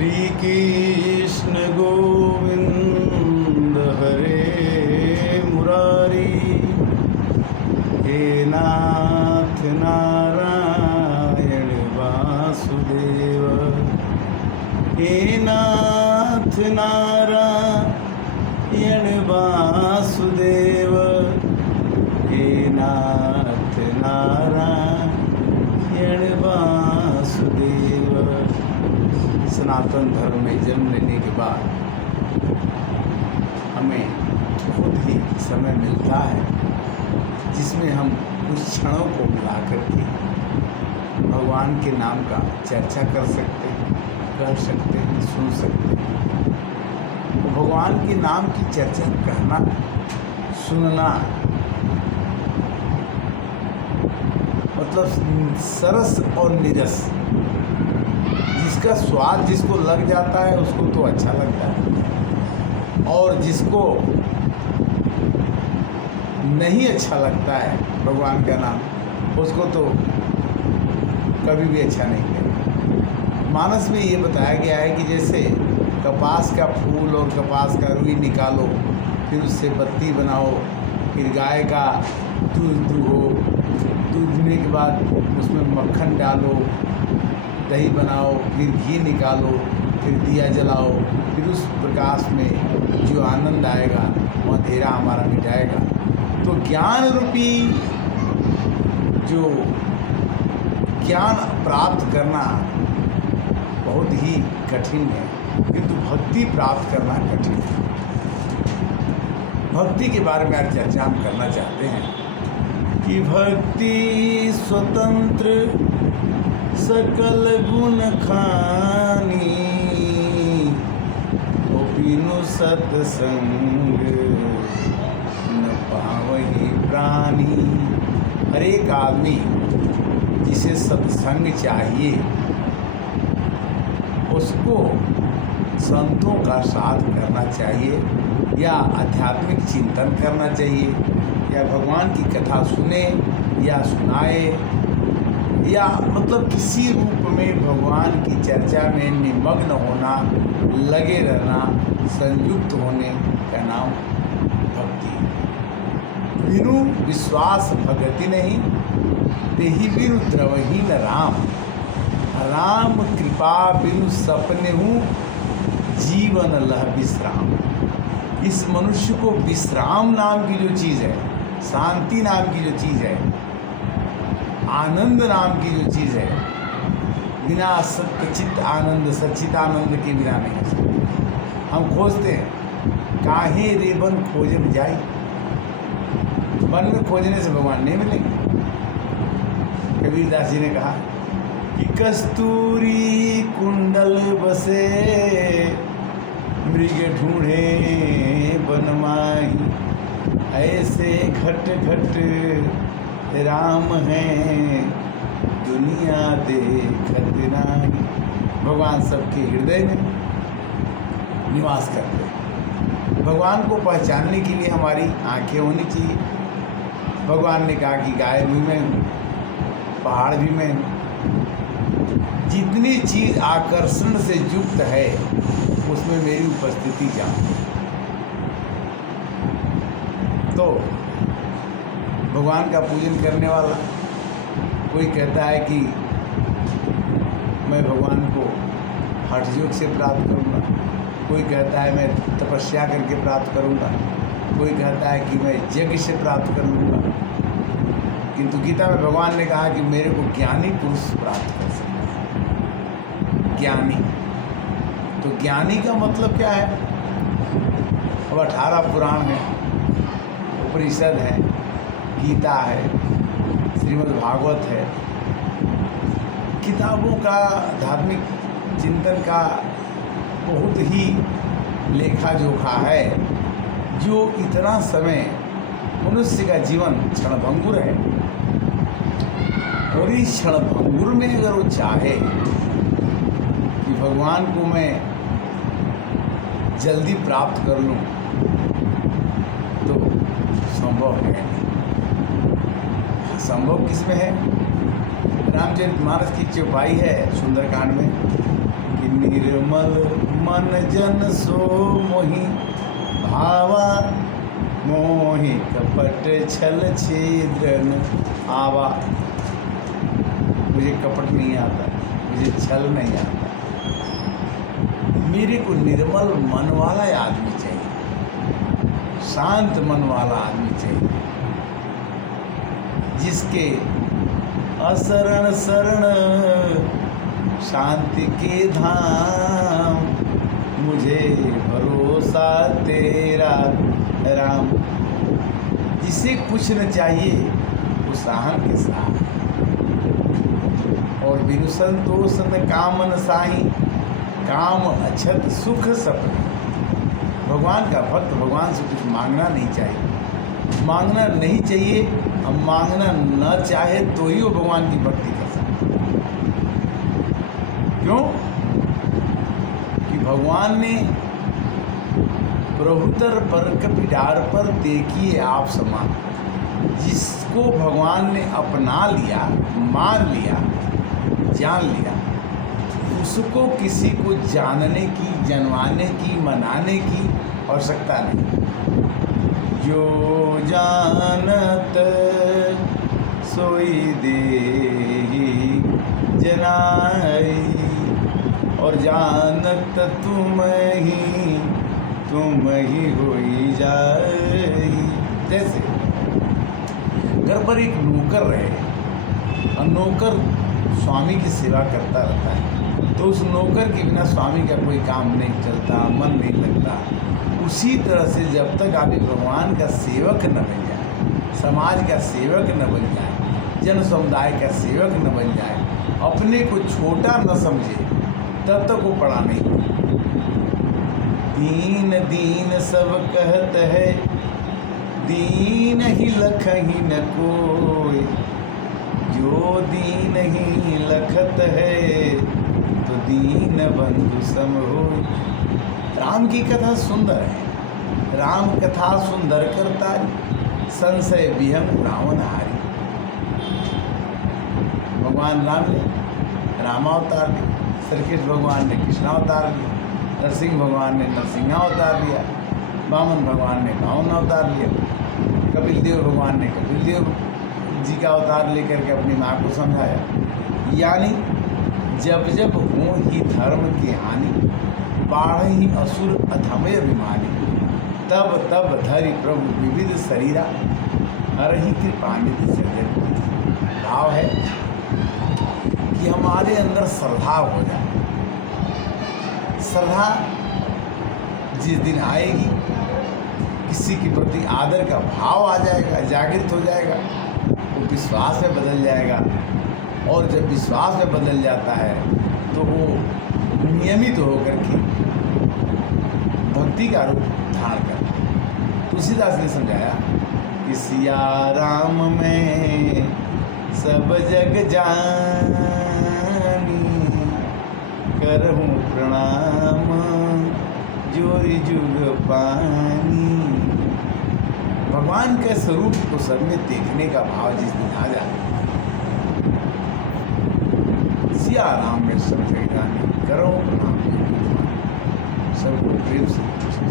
श्री कृष्ण गोविंद हरे मुरारी, हे नाथ नारायण वासुदेव, हे नाथ नारायण वासुदेव, हे नाथ नारायण वासुदेव। सनातन धर्म में जन्म लेने के बाद हमें खुद ही समय मिलता है जिसमें हम कुछ क्षणों को मिला करके भगवान के नाम का चर्चा कर सकते हैं, कर सकते हैं, सुन सकते हैं। भगवान के नाम की चर्चा करना, सुनना मतलब सरस और निरस। जिसका स्वाद जिसको लग जाता है उसको तो अच्छा लगता है, और जिसको नहीं अच्छा लगता है भगवान का नाम, उसको तो कभी भी अच्छा नहीं लगेगा। मानस में ये बताया गया है कि जैसे कपास का फूल और कपास का रुई निकालो, फिर उससे बत्ती बनाओ, फिर गाय का दूध दुहो, दूध दुहने के बाद उसमें मक्खन डालो, दही बनाओ, फिर घी निकालो, फिर दिया जलाओ, फिर उस प्रकाश में जो आनंद आएगा वो अंधेरा हमारा मिटाएगा। तो ज्ञान रूपी जो ज्ञान प्राप्त करना बहुत ही कठिन है, किंतु भक्ति प्राप्त करना कठिन है। भक्ति के बारे में आज चर्चा हम करना चाहते हैं कि भक्ति स्वतंत्र सकल गुण खानी, बिनु सत्संग न पावहि प्राणी। हर एक आदमी जिसे सत्संग चाहिए उसको संतों का साथ करना चाहिए, या आध्यात्मिक चिंतन करना चाहिए, या भगवान की कथा सुने या सुनाए, या मतलब किसी रूप में भगवान की चर्चा में निमग्न होना, लगे रहना, संयुक्त होने का नाम भक्ति। बिनु विश्वास भगति नहीं, तेहि बिनु द्रवहीन राम। राम कृपा बिनु सपने हूँ, जीवन लह विश्राम। इस मनुष्य को विश्राम नाम की जो चीज़ है, शांति नाम की जो चीज़ है, आनंद नाम की जो चीज़ है, बिना सच्चित आनंद, सच्चिदानंद के बिना नहीं हो सकती। हम खोजते हैं, काहे रे बन खोजन जाई, वन में खोजने से भगवान नहीं मिलेंगे। कबीरदास जी ने कहा कि कस्तूरी कुंडल बसे, मृग ढूंढे बनमाई, ऐसे घट घट राम हैं दुनिया देखत नहीं। भगवान सबके हृदय में निवास करते हैं। भगवान को पहचानने के लिए हमारी आंखें होनी चाहिए। भगवान ने कहा कि गाय भी मैं हूँ, पहाड़ भी मैं हूँ। जितनी चीज़ आकर्षण से युक्त है उसमें मेरी उपस्थिति जान। तो भगवान का पूजन करने वाला कोई कहता है कि मैं भगवान को हठ योग से प्राप्त करूँगा, कोई कहता है मैं तपस्या करके प्राप्त करूँगा, कोई कहता है कि मैं यज्ञ से प्राप्त कर लूँगा। किंतु गीता में भगवान ने कहा कि मेरे को ज्ञानी पुरुष प्राप्त कर सकता है। ज्ञानी, तो ज्ञानी का मतलब क्या है? अब 18 पुराण है, उपनिषद है, गीता है, श्रीमद् भागवत है, किताबों का धार्मिक चिंतन का बहुत ही लेखा जोखा है, जो इतना समय मनुष्य का जीवन क्षणभंगुर है, और इस क्षणभंगुर में अगर वो चाहे कि भगवान को मैं जल्दी प्राप्त कर लूँ तो संभव है। संभव किस में है? रामचरितमानस की चौपाई है सुंदरकांड में कि निर्मल मन जन सो मोहि भावा, मोहि कपट छल छिद्र न आवा। मुझे कपट नहीं आता, मुझे छल नहीं आता। मेरे को निर्मल मन वाला आदमी चाहिए, शांत मन वाला आदमी चाहिए, जिसके असरण शरण शांति के धाम, मुझे भरोसा तेरा राम। जिसे कुछ न चाहिए वो सहन के साथ, और बिनु संतोष न कामन साही, काम अछत सुख सपने। भगवान का भक्त भगवान से कुछ मांगना नहीं चाहिए, मांगना नहीं चाहिए। अब मांगना न चाहे तो ही वो भगवान की भक्ति कर सकते। क्यों? कि भगवान ने प्रभुतर पर कपिडार पर देखिए आप समान, जिसको भगवान ने अपना लिया, मान लिया, जान लिया, उसको किसी को जानने की, जनवाने की, मनाने की आवश्यकता नहीं। जो जानत सोई देहि जनाई, और जानत तुम ही होई जाई। जैसे घर पर एक नौकर रहे और नौकर स्वामी की सेवा करता रहता है, तो उस नौकर के बिना स्वामी का कोई काम नहीं चलता, मन नहीं लगता। उसी तरह से जब तक आप भगवान का सेवक न बन जाए, समाज का सेवक न बन जाए, जन समुदाय का सेवक न बन जाए, अपने को छोटा न समझे, तब तक वो बड़ा नहीं। दीन दीन सब कहत है, दीन ही लखहि न कोई, जो दीन ही लखत है, तो दीन बंधु सम होय। राम की कथा सुंदर है, राम कथा सुंदर करता संशय विहंग रावण हारी। भगवान राम ने रामावतार लिया, श्री कृष्ण भगवान ने कृष्णावतार लिया, नरसिंह भगवान ने नरसिंहावतार लिया, वामन भगवान ने वामन अवतार लिया, कपिल देव भगवान ने कपिल देव जी का अवतार लेकर के अपनी माँ को समझाया। यानी जब जब हो ही धर्म की हानि, बाढ़ ही असुर अधमय अभिमानी, तब तब धरि प्रभु विविध शरीरा, हर ही कृपानिधि सृजन। भाव है कि हमारे अंदर श्रद्धा हो जाए। श्रद्धा जिस दिन आएगी, किसी के प्रति आदर का भाव आ जाएगा, जागृत हो जाएगा, वो विश्वास में बदल जाएगा, और जब विश्वास में बदल जाता है तो वो नियमित होकर के भक्ति का रूप धारण करता। तुलसीदास ने समझाया कि सिया राम में सब जग जानी, करहूँ प्रणाम जोरी जुग पानी। भगवान के स्वरूप को सब में देखने का भाव जिस दिन आ जाए, सिया राम में सब जग जानी, करो प्रणाम सबको प्रेम से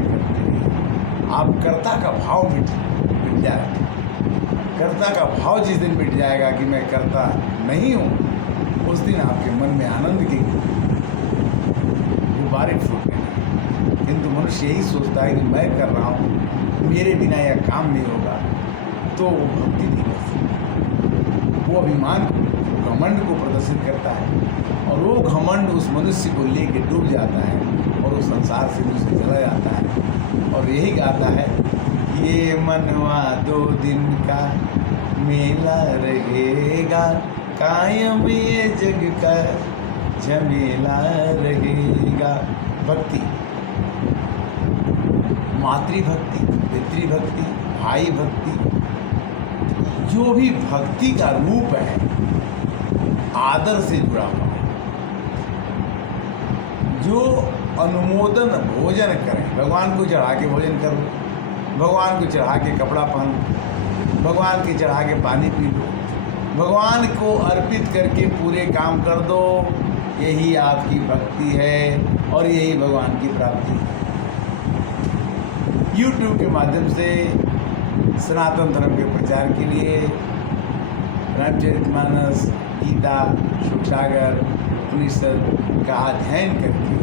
करते रहिए। आप कर्ता का भाव मिट जाए। कर्ता का भाव जिस दिन मिट जाएगा कि मैं कर्ता नहीं हूँ, उस दिन आपके मन में आनंद की गुब्बारे फूटने लगे। किंतु मनुष्य यही सोचता है कि मैं कर रहा हूँ, मेरे बिना यह काम नहीं होगा, तो वो भक्ति नहीं कर सकता। वो अभिमान को, घमंड को प्रदर्शित करता है, और वो घमंड उस मनुष्य को लेके डूब जाता है और वो संसार से दूसरे चला जाता है। और यही गाता है, ये मनवा 2 दिन का मेला रहेगा, कायम ये जग का झमेला रहेगा। भक्ति, मातृभक्ति, पितृभक्ति, भाई भक्ति, जो भी भक्ति का रूप है, आदर से जुड़ा हुआ है। जो अनुमोदन भोजन करें, भगवान को चढ़ा के भोजन करो, भगवान को चढ़ा के कपड़ा पहनो, भगवान के चढ़ा के पानी पी लो, भगवान को अर्पित करके पूरे काम कर दो, यही आपकी भक्ति है और यही भगवान की प्राप्ति है। YouTube के माध्यम से सनातन धर्म के प्रचार के लिए रामचरितमानस, गीता, सुखसागर, उपनिषद का अध्ययन करके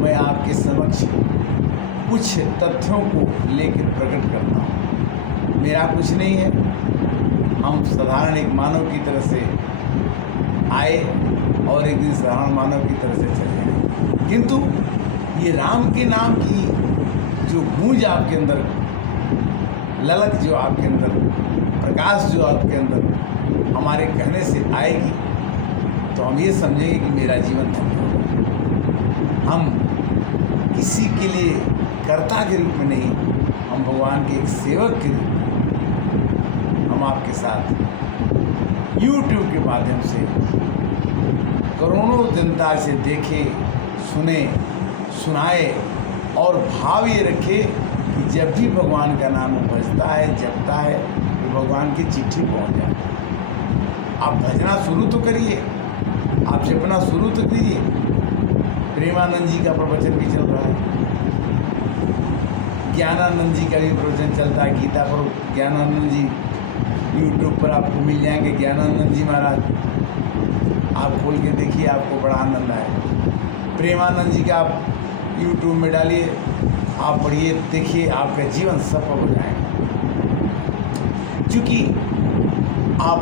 मैं आपके समक्ष कुछ तथ्यों को लेकर प्रकट करता हूँ। मेरा कुछ नहीं है, हम साधारण एक मानव की तरह से आए और एक दिन साधारण मानव की तरह से चले गए, किंतु ये राम के नाम की जो गूंज आपके अंदर, ललक जो आपके अंदर, प्रकाश जो आपके अंदर हमारे कहने से आएगी, तो हम ये समझेंगे कि मेरा जीवन धन्य होगा। हम किसी के लिए कर्ता के रूप में नहीं, हम भगवान के एक सेवक के रूप में हम आपके साथ YouTube के माध्यम से करोड़ों जनता से देखे, सुने, सुनाए और भाव ये रखे कि जब भी भगवान का नाम बजता है, जपता है, तो भगवान की चिट्ठी पहुंच जाती है। आप भजना शुरू तो करिए, आप जपना शुरू तो कीजिए। प्रेमानंद जी का प्रवचन भी चल रहा है, ज्ञानानंद जी का भी प्रवचन चलता है। गीता पर ज्ञानानंद जी YouTube पर आपको मिल जाएंगे। ज्ञानानंद जी महाराज आप खोल के देखिए, आपको बड़ा आनंद आएगा। प्रेमानंद जी का आप YouTube में डालिए, आप पढ़िए, देखिए, आपका जीवन सफल हो जाएगा। क्योंकि आप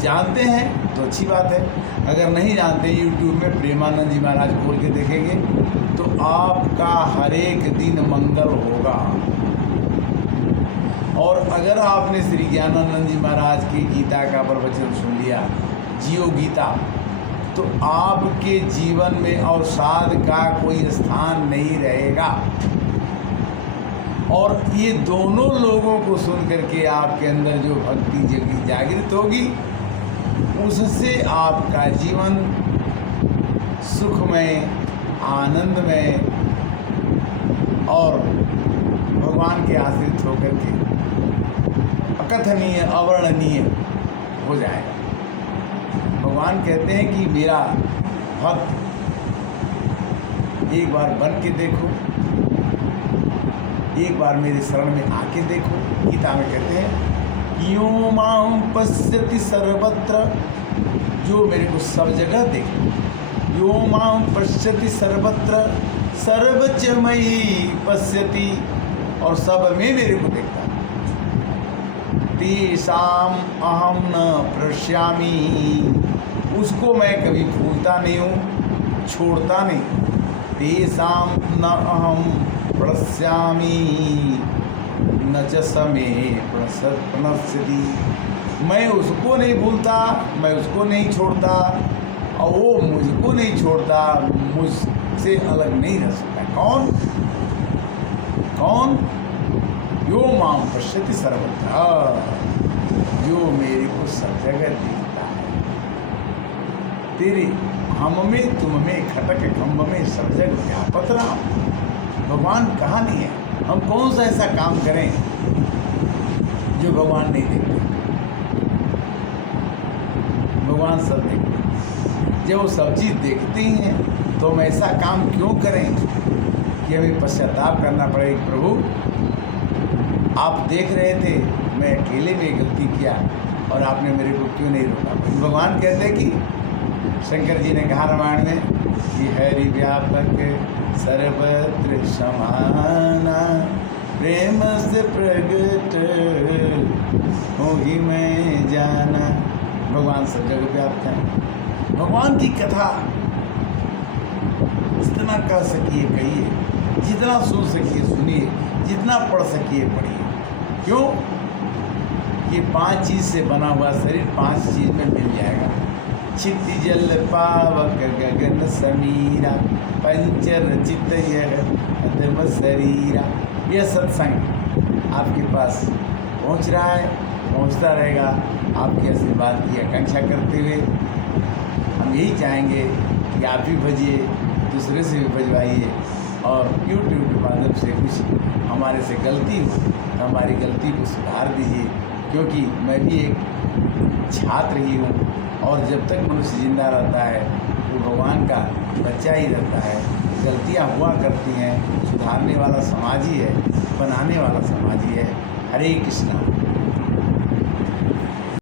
जानते हैं तो अच्छी बात है, अगर नहीं जानते YouTube में प्रेमानंद जी महाराज खोल के देखेंगे तो आपका हर एक दिन मंगल होगा। और अगर आपने श्री ज्ञानानंद जी महाराज की गीता का प्रवचन सुन लिया, जियो गीता, तो आपके जीवन में अवसाद का कोई स्थान नहीं रहेगा। और ये दोनों लोगों को सुन करके आपके अंदर जो भक्ति जागृत होगी, उससे आपका जीवन सुखमय, आनंदमय और भगवान के आश्रित होकर के अकथनीय, अवर्णनीय हो जाएगा। भगवान कहते हैं कि मेरा भक्त एक बार बन के देखो, एक बार मेरे शरण में आके देखो। गीता में कहते हैं यो मां पश्यति सर्वत्र, जो मेरे को सब जगह देखे। यो मां पश्यति सर्वत्र सर्वच मयि पश्यति, और सब में मेरे को देखता है। तेषाम अहम न प्रणश्यामि, उसको मैं कभी भूलता नहीं हूँ, छोड़ता नहीं। तेषाम न अहम प्रणश्यामि न च समे प्रणश्यति, मैं उसको नहीं भूलता, मैं उसको नहीं छोड़ता, और वो मुझको नहीं छोड़ता, मुझसे अलग नहीं रह सकता। कौन कौन? यो मां पश्यति सर्वत्र, जो मेरे को सब जगह देखता है। तेरे हम में, तुम में, खटक खम्भ में, सब जगह व्यापत राम। भगवान कहाँ नहीं है? हम कौन सा ऐसा काम करें जो भगवान नहीं देखते? भगवान सब देखते हैं। जब वो सब चीज़ देखते ही हैं तो हम ऐसा काम क्यों करें कि हमें पश्चाताप करना पड़े? प्रभु, आप देख रहे थे, मैं अकेले में गलती किया और आपने मेरे को क्यों नहीं रोका? भगवान कहते हैं कि शंकर जी ने कहा रामायण में कि हरि व्यापक सर्वत्र समाना, प्रेम से प्रगट होगी मैं जाना। भगवान सब जगह व्याप्त है। भगवान की कथा जितना कह सकिए कहिए, जितना सुन सकिए सुनिए, जितना पढ़ सकिए पढ़िए। क्यों? ये 5 चीज़ से बना हुआ शरीर 5 चीज़ में मिल जाएगा। क्षिति जल पावक गगन समीरा, पंचर चित्त यह शरीरा। यह सत्संग आपके पास पहुंच रहा है, पहुंचता रहेगा। आपके आशीर्वाद की आकांक्षा करते हुए हम यही चाहेंगे कि आप भी भजिए, दूसरे से भी भजवाइए, और YouTube के माध्यम से कुछ हमारे से गलती हो तो हमारी गलती को सुधार दीजिए। क्योंकि मैं भी एक छात्र ही हूँ, और जब तक मनुष्य जिंदा रहता है तो भगवान का बच्चा ही रहता है। गलतियाँ हुआ करती हैं, सुधारने वाला समाज ही है, बनाने वाला समाज ही है। हरे कृष्णा।